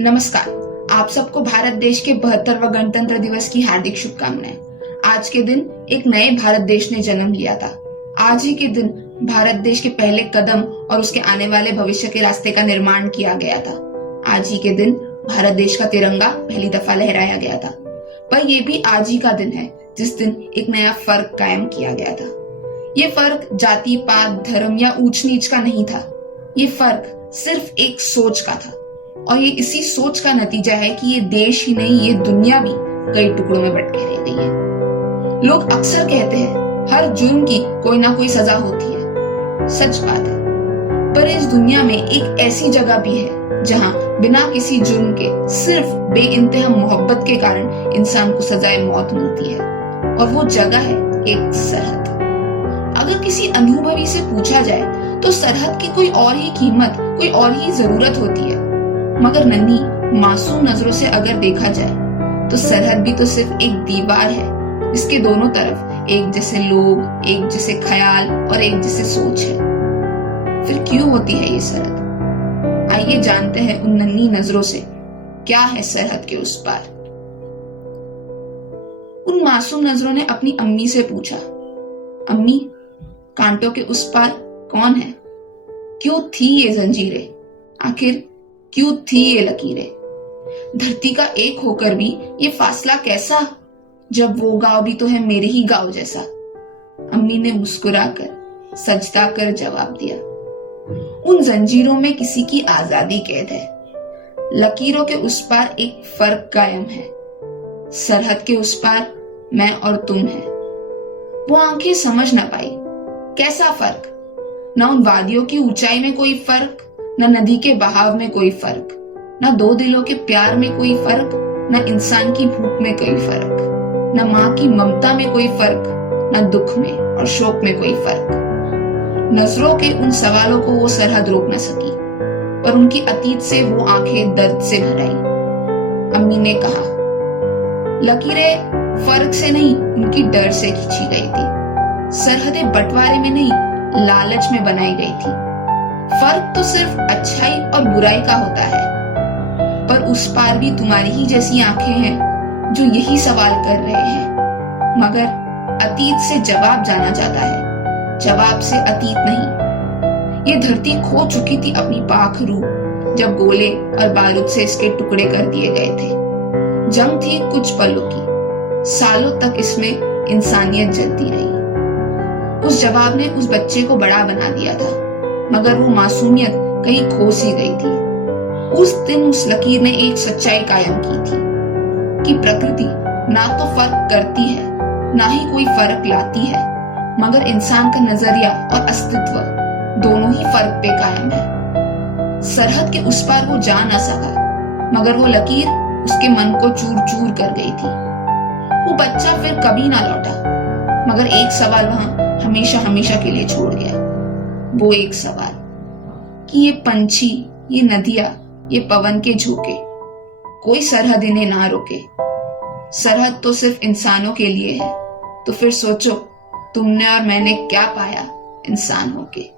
नमस्कार। आप सबको भारत देश के 72वें गणतंत्र दिवस की हार्दिक शुभकामनाएं। आज के दिन एक नए भारत देश ने जन्म लिया था। आज ही के दिन भारत देश के पहले कदम और उसके आने वाले भविष्य के रास्ते का निर्माण किया गया था। आज ही के दिन भारत देश का तिरंगा पहली दफा लहराया गया था। पर यह भी आज ही का दिन है जिस दिन एक नया फर्क कायम किया गया था। ये फर्क जाति पात धर्म या ऊंच नीच का नहीं था। ये फर्क सिर्फ एक सोच का था और ये इसी सोच का नतीजा है कि ये देश ही नहीं, ये दुनिया भी कई टुकड़ों में बट के रह गई है। लोग अक्सर कहते हैं हर जुर्म की कोई ना कोई सजा होती है। सच बात है, पर इस दुनिया में एक ऐसी जगह भी है जहां बिना किसी जुर्म के सिर्फ बेइंतहा मोहब्बत के कारण इंसान को सजाए मौत मिलती है, और वो जगह है एक सरहद। अगर किसी अनुभवी से पूछा जाए तो सरहद की कोई और ही कीमत, कोई और ही जरूरत होती है, मगर नन्ही मासूम नजरों से अगर देखा जाए तो सरहद भी तो सिर्फ एक दीवार है जिसके दोनों तरफ एक जैसे लोग, एक जैसे ख्याल और एक जैसे सोच है। फिर क्यों होती है ये सरहद? आइए जानते हैं उन नन्ही नजरों से क्या है सरहद के उस पार। उन मासूम नजरों ने अपनी अम्मी से पूछा, अम्मी, कांटों के उस पार कौन है? क्यों थी ये जंजीरें? आखिर क्यों थी ये लकीरें? धरती का एक होकर भी ये फासला कैसा, जब वो गांव भी तो है मेरे ही गांव जैसा। अम्मी ने मुस्कुराकर सजदा कर जवाब दिया, उन जंजीरों में किसी की आजादी कैद है, लकीरों के उस पार एक फर्क कायम है। सरहद के उस पार मैं और तुम है। वो आंखें समझ ना पाई, कैसा फर्क? ना उन वादियों की ऊंचाई में कोई फर्क, न नदी के बहाव में कोई फर्क, न दो दिलों के प्यार में कोई फर्क, न इंसान की भूख में कोई फर्क, न माँ की ममता में कोई फर्क, न दुख में और शोक में कोई फर्क। नजरों के उन सवालों को वो सरहद रोक न सकी, पर उनकी अतीत से वो आंखें दर्द से भर आई। अम्मी ने कहा, लकीरें फर्क से नहीं, उनकी डर से खींची गई थी। सरहदें बंटवारे में नहीं, लालच में बनाई गई थी। फर्क तो सिर्फ अच्छाई और बुराई का होता है, पर उस पार भी तुम्हारी ही जैसी आंखें हैं जो यही सवाल कर रहे हैं। मगर अतीत से जवाब जाना जाता है, जवाब से अतीत नहीं। ये धरती खो चुकी थी अपनी पाक रूह जब गोले और बारूद से इसके टुकड़े कर दिए गए थे। जंग थी कुछ पलों की, सालों तक इसमें इंसानियत जलती रही। उस जवाब ने उस बच्चे को बड़ा बना दिया था, मगर वो मासूमियत कहीं खो सी गई थी। उस दिन उस लकीर ने एक सच्चाई कायम की थी कि प्रकृति ना तो फर्क करती है, ना ही कोई फर्क लाती है, मगर इंसान का नजरिया और अस्तित्व दोनों ही फर्क पे कायम है। सरहद के उस पार वो जा ना सका, मगर वो लकीर उसके मन को चूर चूर कर गई थी। वो बच्चा फिर कभी ना लौटा, मगर एक सवाल वहां हमेशा हमेशा के लिए छोड़ गया। वो एक सवाल कि ये पंछी, ये नदियां, ये पवन के झोंके, कोई सरहद इन्हें ना रोके। सरहद तो सिर्फ इंसानों के लिए है, तो फिर सोचो तुमने और मैंने क्या पाया इंसान होके।